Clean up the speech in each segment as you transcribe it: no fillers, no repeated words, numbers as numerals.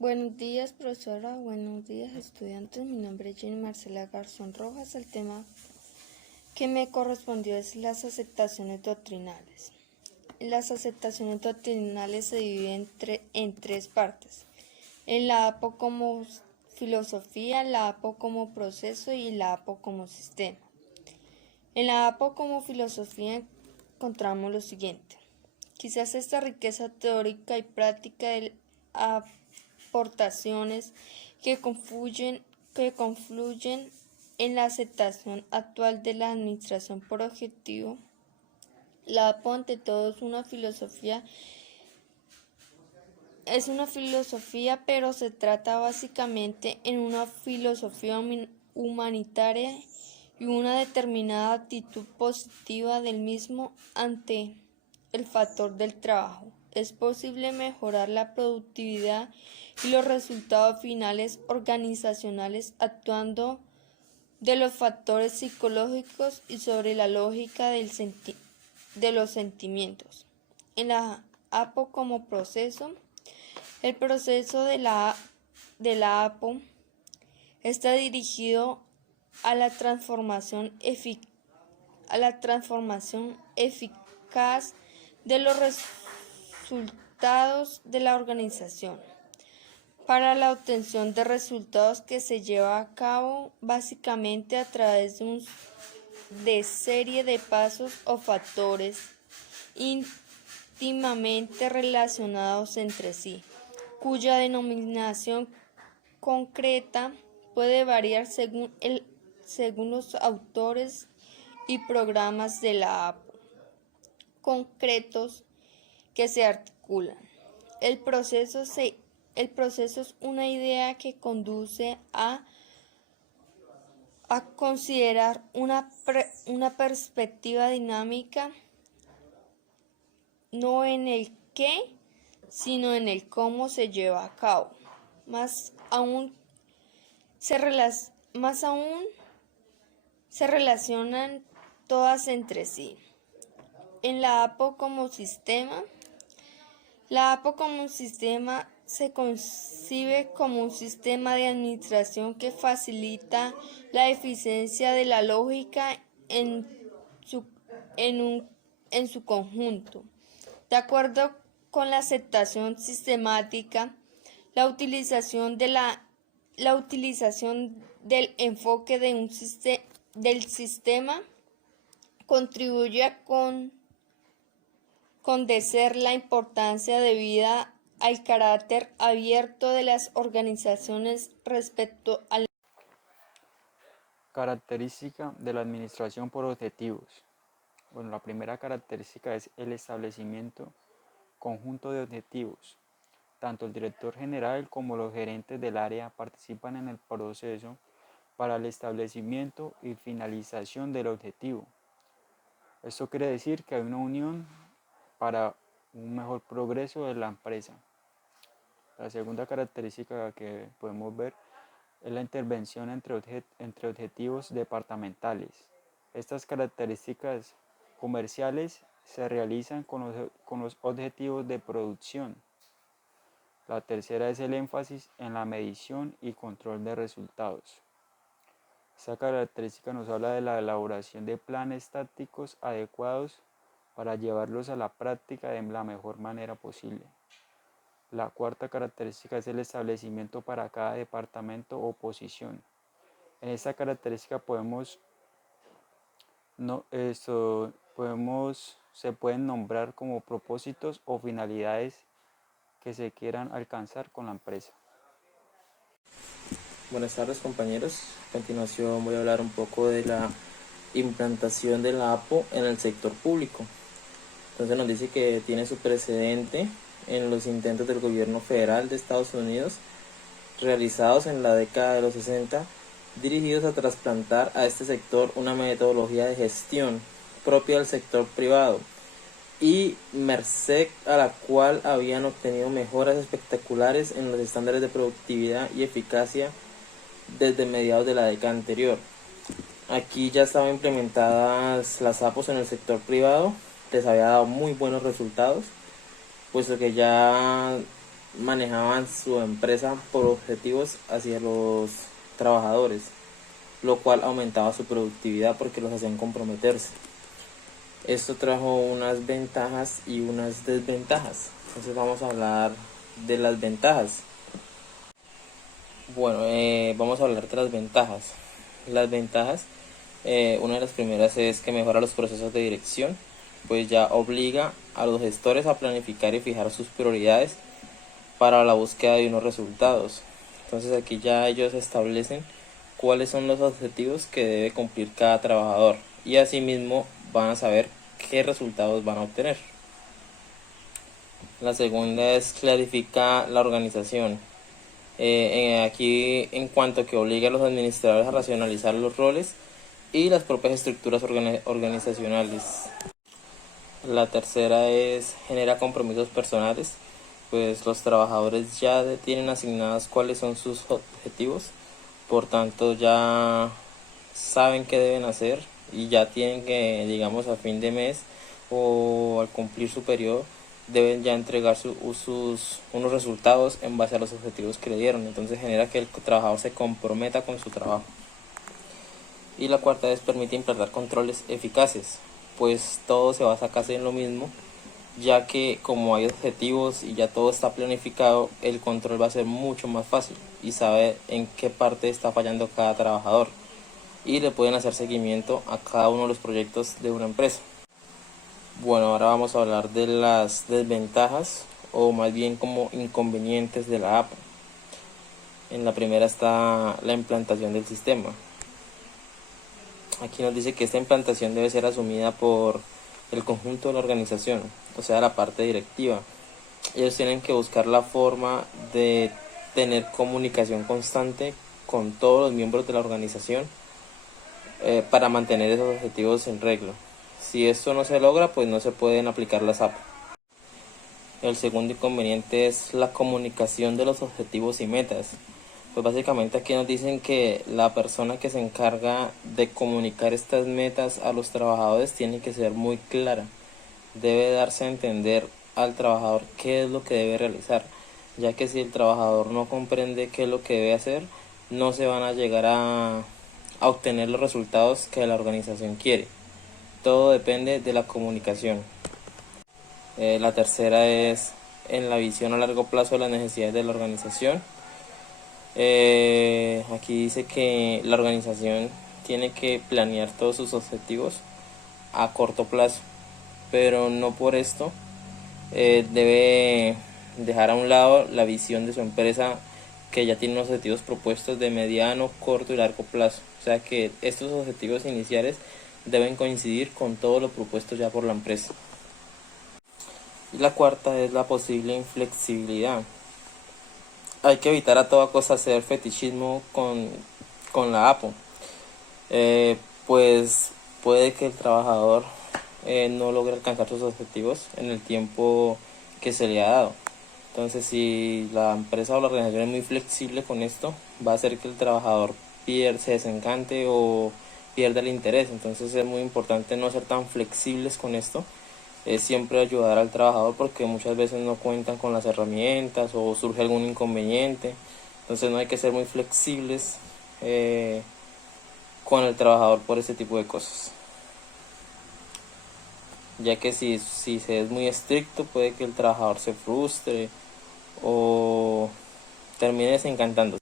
Buenos días, profesora. Buenos días, estudiantes. Mi nombre es Jenny Marcela Garzón Rojas. El tema que me correspondió es las aceptaciones doctrinales. Las aceptaciones doctrinales se dividen en tres partes. En la APO como filosofía, la APO como proceso y la APO como sistema. En la APO como filosofía encontramos lo siguiente. Quizás esta riqueza teórica y práctica de aportaciones que confluyen en la aceptación actual de la administración por objetivo. La APO ante todo es una filosofía, pero se trata básicamente en una filosofía humanitaria y una determinada actitud positiva del mismo ante el factor del trabajo. Es posible mejorar la productividad y los resultados finales organizacionales actuando de los factores psicológicos y sobre la lógica de los sentimientos. En la APO como proceso, el proceso de la APO está dirigido a la transformación eficaz de los resultados de la organización. Para la obtención de resultados que se lleva a cabo básicamente a través de serie de pasos o factores íntimamente relacionados entre sí, cuya denominación concreta puede variar según los autores y programas de la APO concretos que se articulan. El proceso es una idea que conduce a considerar una perspectiva dinámica, no en el qué, sino en el cómo se lleva a cabo. Más aún se relacionan todas entre sí. En la APO como sistema, la APO como un sistema se concibe como un sistema de administración que facilita la eficiencia de la lógica en su conjunto. De acuerdo con la aceptación sistemática, la utilización del enfoque del sistema contribuye a condecer la importancia debida al carácter abierto de las organizaciones respecto a la característica de la administración por objetivos. Bueno, la primera característica es el establecimiento conjunto de objetivos. Tanto el director general como los gerentes del área participan en el proceso para el establecimiento y finalización del objetivo. Esto quiere decir que hay una unión para un mejor progreso de la empresa. La segunda característica que podemos ver es la intervención entre objetivos departamentales. Estas características comerciales se realizan con los objetivos de producción. La tercera es el énfasis en la medición y control de resultados. Esta característica nos habla de la elaboración de planes tácticos adecuados para llevarlos a la práctica de la mejor manera posible. La cuarta característica es el establecimiento para cada departamento o posición. En esta característica se pueden nombrar como propósitos o finalidades que se quieran alcanzar con la empresa. Buenas tardes, compañeros. A continuación voy a hablar un poco de la implantación de la APO en el sector público. Entonces nos dice que tiene su precedente en los intentos del gobierno federal de Estados Unidos realizados en la década de los 60, dirigidos a trasplantar a este sector una metodología de gestión propia del sector privado y merced a la cual habían obtenido mejoras espectaculares en los estándares de productividad y eficacia desde mediados de la década anterior. Aquí ya estaban implementadas las APOs en el sector privado, les había dado muy buenos resultados, puesto que ya manejaban su empresa por objetivos hacia los trabajadores, lo cual aumentaba su productividad porque los hacían comprometerse. Esto trajo unas ventajas y unas desventajas. Entonces vamos a hablar de las ventajas. Bueno, vamos a hablar de las ventajas. Las ventajas, una de las primeras es que mejora los procesos de dirección, pues ya obliga a los gestores a planificar y fijar sus prioridades para la búsqueda de unos resultados. Entonces aquí ya ellos establecen cuáles son los objetivos que debe cumplir cada trabajador y asimismo van a saber qué resultados van a obtener. La segunda es clarifica la organización. Aquí en cuanto que obliga a los administradores a racionalizar los roles y las propias estructuras organizacionales. La tercera es genera compromisos personales, pues los trabajadores ya tienen asignadas cuáles son sus objetivos, por tanto ya saben qué deben hacer y ya tienen que, digamos, a fin de mes o al cumplir su periodo, deben ya entregar unos resultados en base a los objetivos que le dieron. Entonces genera que el trabajador se comprometa con su trabajo. Y la cuarta es permite implantar controles eficaces, pues todo se basa casi en lo mismo, ya que como hay objetivos y ya todo está planificado, el control va a ser mucho más fácil y sabe en qué parte está fallando cada trabajador y le pueden hacer seguimiento a cada uno de los proyectos de una empresa. Bueno, ahora vamos a hablar de las desventajas o más bien como inconvenientes de la APO. En la primera está la implantación del sistema. Aquí nos dice que esta implantación debe ser asumida por el conjunto de la organización, o sea, la parte directiva. Ellos tienen que buscar la forma de tener comunicación constante con todos los miembros de la organización para mantener esos objetivos en regla. Si esto no se logra, pues no se pueden aplicar las APO. El segundo inconveniente es la comunicación de los objetivos y metas. Pues básicamente aquí nos dicen que la persona que se encarga de comunicar estas metas a los trabajadores tiene que ser muy clara. Debe darse a entender al trabajador qué es lo que debe realizar, ya que si el trabajador no comprende qué es lo que debe hacer, no se van a llegar a obtener los resultados que la organización quiere. Todo depende de la comunicación. La tercera es en la visión a largo plazo de las necesidades de la organización. Aquí dice que la organización tiene que planear todos sus objetivos a corto plazo, pero no por esto debe dejar a un lado la visión de su empresa, que ya tiene unos objetivos propuestos de mediano, corto y largo plazo. O sea que estos objetivos iniciales deben coincidir con todo lo propuesto ya por la empresa. Y la cuarta es la posible inflexibilidad. Hay que evitar a toda costa hacer fetichismo con la APO, pues puede que el trabajador no logre alcanzar sus objetivos en el tiempo que se le ha dado. Entonces, si la empresa o la organización es muy flexible con esto, va a hacer que el trabajador se desencante o pierda el interés. Entonces es muy importante no ser tan flexibles con esto. Es siempre ayudar al trabajador, porque muchas veces no cuentan con las herramientas o surge algún inconveniente. Entonces no hay que ser muy flexibles con el trabajador por ese tipo de cosas, ya que si se es muy estricto puede que el trabajador se frustre o termine desencantándose.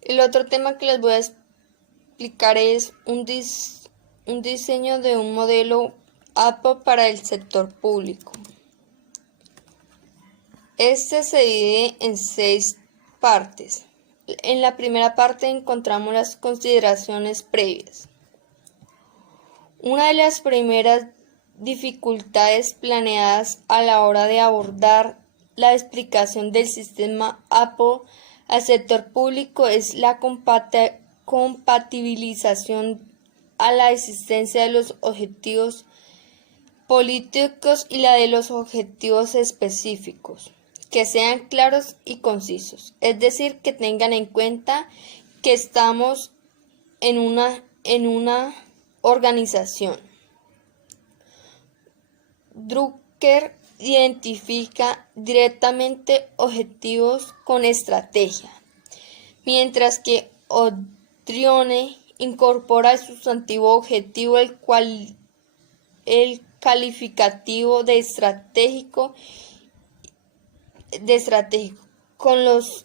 El otro tema que les voy a explicar es un diseño de un modelo APO para el sector público. Este se divide en 6 partes. En la primera parte encontramos las consideraciones previas. Una de las primeras dificultades planeadas a la hora de abordar la explicación del sistema APO al sector público es la compatibilización a la existencia de los objetivos políticos y la de los objetivos específicos, que sean claros y concisos, es decir, que tengan en cuenta que estamos en una organización. Drucker identifica directamente objetivos con estrategia, mientras que Odrione incorpora al sustantivo objetivo el calificativo de estratégico, con los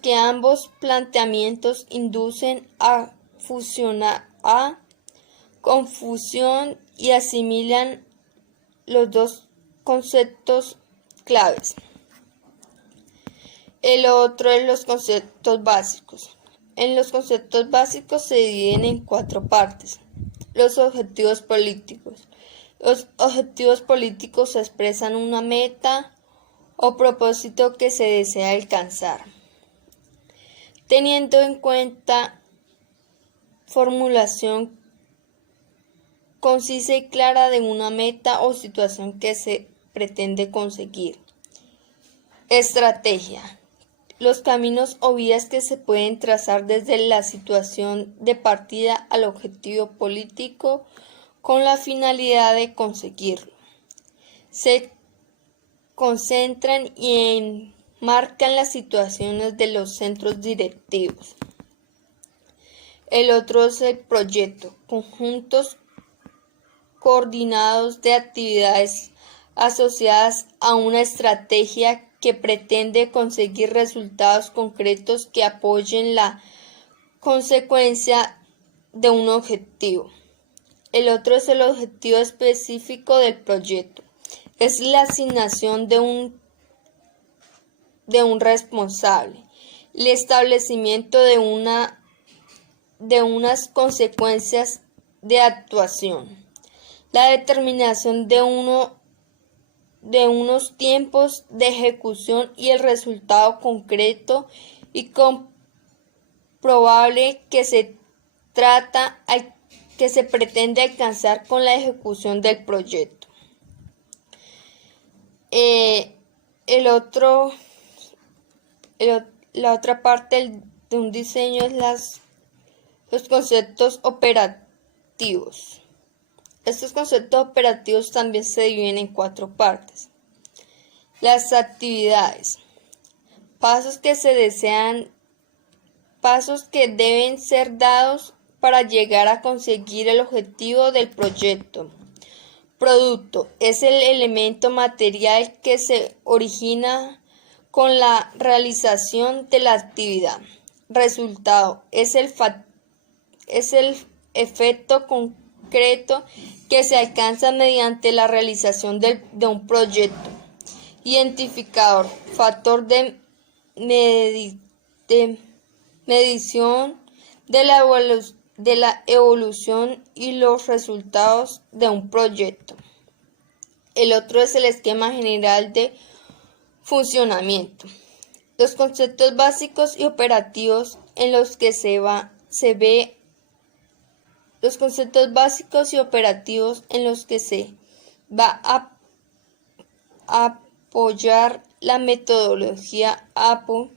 que ambos planteamientos inducen a confusión y asimilan los dos conceptos claves. El otro es los conceptos básicos. En los conceptos básicos se dividen en 4 partes. Los objetivos políticos. Los objetivos políticos expresan una meta o propósito que se desea alcanzar, teniendo en cuenta formulación concisa y clara de una meta o situación que se pretende conseguir. Estrategia. Los caminos o vías que se pueden trazar desde la situación de partida al objetivo político con la finalidad de conseguirlo. Se concentran y enmarcan las situaciones de los centros directivos. El otro es el proyecto, conjuntos coordinados de actividades asociadas a una estrategia que pretende conseguir resultados concretos que apoyen la consecuencia de un objetivo. El otro es el objetivo específico del proyecto. Es la asignación de un responsable, el establecimiento de unas consecuencias de actuación, la determinación de unos tiempos de ejecución y el resultado concreto y comprobable que se pretende alcanzar con la ejecución del proyecto. La otra parte de un diseño es los conceptos operativos. Estos conceptos operativos también se dividen en 4 partes. Las actividades. Pasos que deben ser dados para llegar a conseguir el objetivo del proyecto. Producto. Es el elemento material que se origina con la realización de la actividad. Resultado. Es el efecto concreto que se alcanza mediante la realización de un proyecto. Identificador, factor de medición de la evolución y los resultados de un proyecto. El otro es el esquema general de funcionamiento. Los conceptos básicos y operativos en los que se va a apoyar la metodología APO,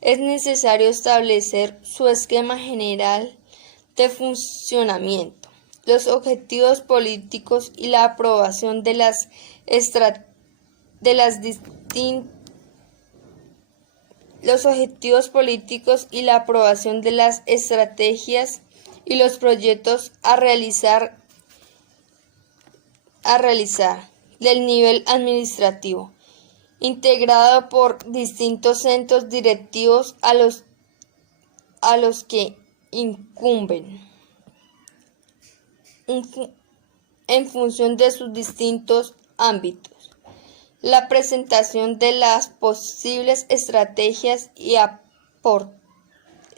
es necesario establecer su esquema general de funcionamiento, los objetivos políticos y la aprobación de las estrategias y los proyectos a realizar del nivel administrativo, integrado por distintos centros directivos a los que incumben en función de sus distintos ámbitos. La presentación de las posibles estrategias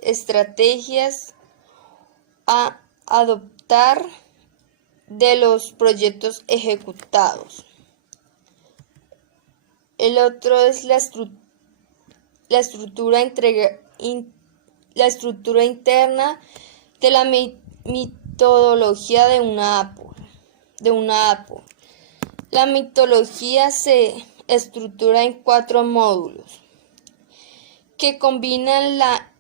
estrategias a adoptar de los proyectos ejecutados. El otro es la estructura interna de la metodología de una APO. La metodología se estructura en 4 módulos que combinan la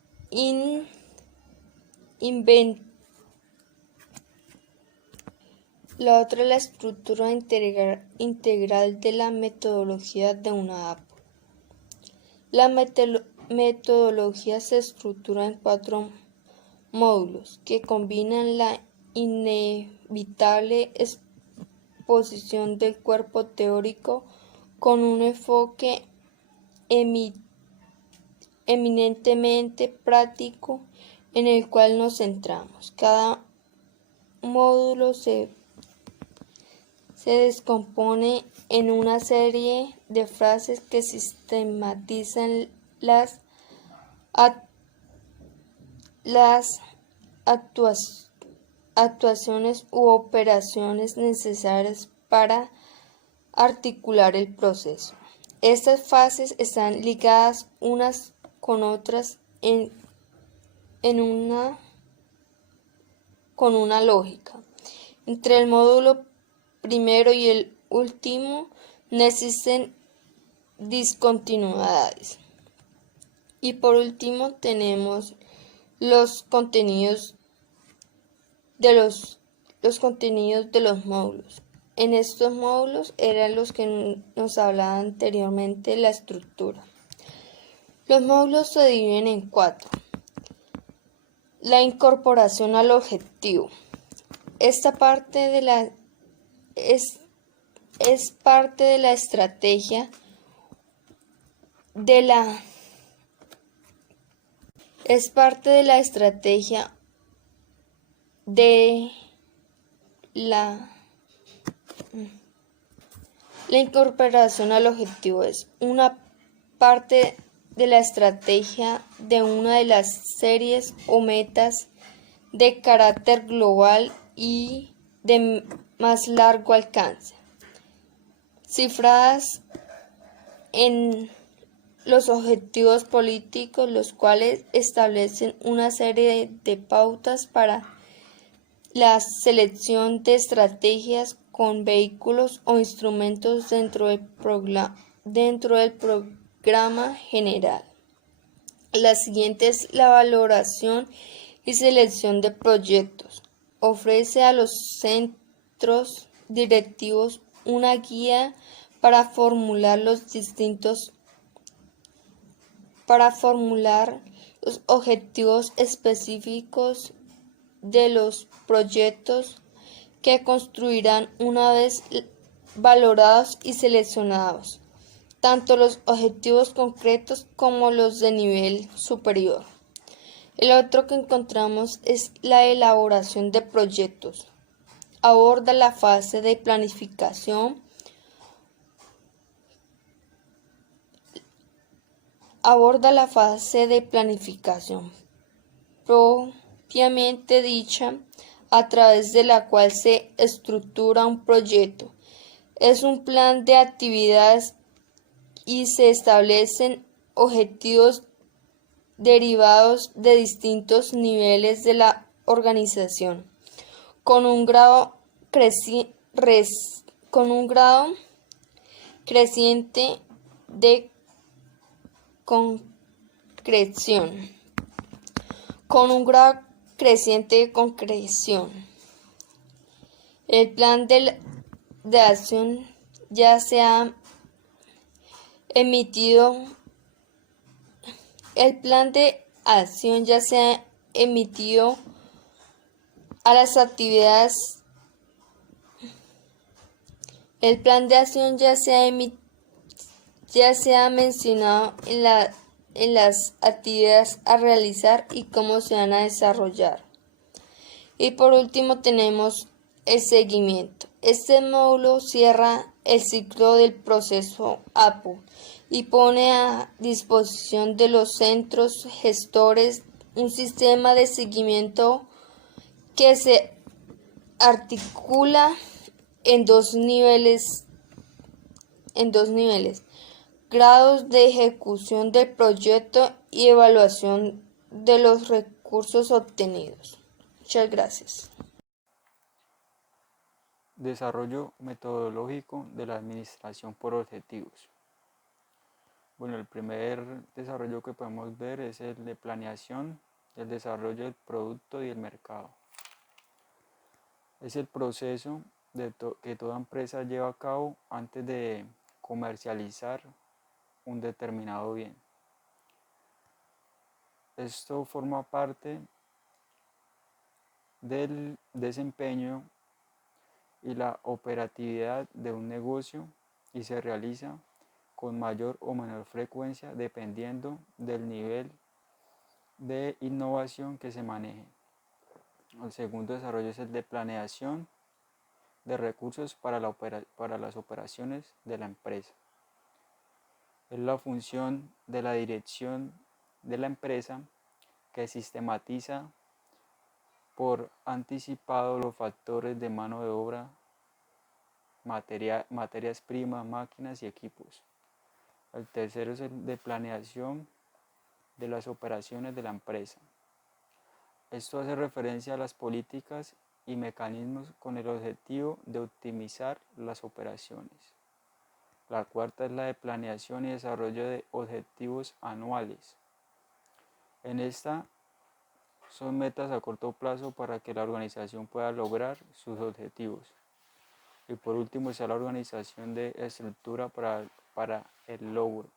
La otra es la estructura integral de la metodología de una APO. La metodología se estructura en 4 módulos que combinan la inevitable exposición del cuerpo teórico con un enfoque eminentemente práctico en el cual nos centramos. Cada módulo se descompone en una serie de frases que sistematizan las actuaciones u operaciones necesarias para articular el proceso. Estas fases están ligadas unas con otras con una lógica. Entre el módulo primero y el último no existen discontinuidades. Y por último tenemos los contenidos de los módulos. En estos módulos eran los que nos hablaba anteriormente la estructura. Los módulos se dividen en 4. La incorporación al objetivo. Esta parte de la es parte de la estrategia de la la incorporación al objetivo es una parte de la estrategia de una de las series o metas de carácter global y de más largo alcance, cifradas en los objetivos políticos, los cuales establecen una serie de pautas para la selección de estrategias con vehículos o instrumentos dentro del programa general. La siguiente es la valoración y selección de proyectos. Ofrece a los centros directivos una guía para formular los objetivos específicos de los proyectos que construirán una vez valorados y seleccionados, tanto los objetivos concretos como los de nivel superior. El otro que encontramos es la elaboración de proyectos. Aborda la fase de planificación, propiamente dicha, a través de la cual se estructura un proyecto. Es un plan de actividades y se establecen objetivos derivados de distintos niveles de la organización, con un grado creciente de concreción. El plan de acción ya se ha emitido a las actividades. El plan de acción ya se ha mencionado en las actividades a realizar y cómo se van a desarrollar. Y por último tenemos el seguimiento. Este módulo cierra el ciclo del proceso APO y pone a disposición de los centros gestores un sistema de seguimiento que se articula en dos niveles, grados de ejecución del proyecto y evaluación de los recursos obtenidos. Muchas gracias. Desarrollo metodológico de la administración por objetivos. Bueno, el primer desarrollo que podemos ver es el de planeación, el desarrollo del producto y el mercado. Es el proceso que toda empresa lleva a cabo antes de comercializar un determinado bien. Esto forma parte del desempeño y la operatividad de un negocio y se realiza con mayor o menor frecuencia dependiendo del nivel de innovación que se maneje. El segundo desarrollo es el de planeación de recursos para las operaciones de la empresa. Es la función de la dirección de la empresa que sistematiza por anticipado los factores de mano de obra, materias primas, máquinas y equipos. El tercero es el de planeación de las operaciones de la empresa. Esto hace referencia a las políticas y mecanismos con el objetivo de optimizar las operaciones. La cuarta es la de planeación y desarrollo de objetivos anuales. En esta son metas a corto plazo para que la organización pueda lograr sus objetivos. Y por último está la organización de estructura para el logro.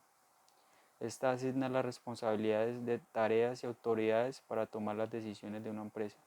Esta asigna las responsabilidades de tareas y autoridades para tomar las decisiones de una empresa.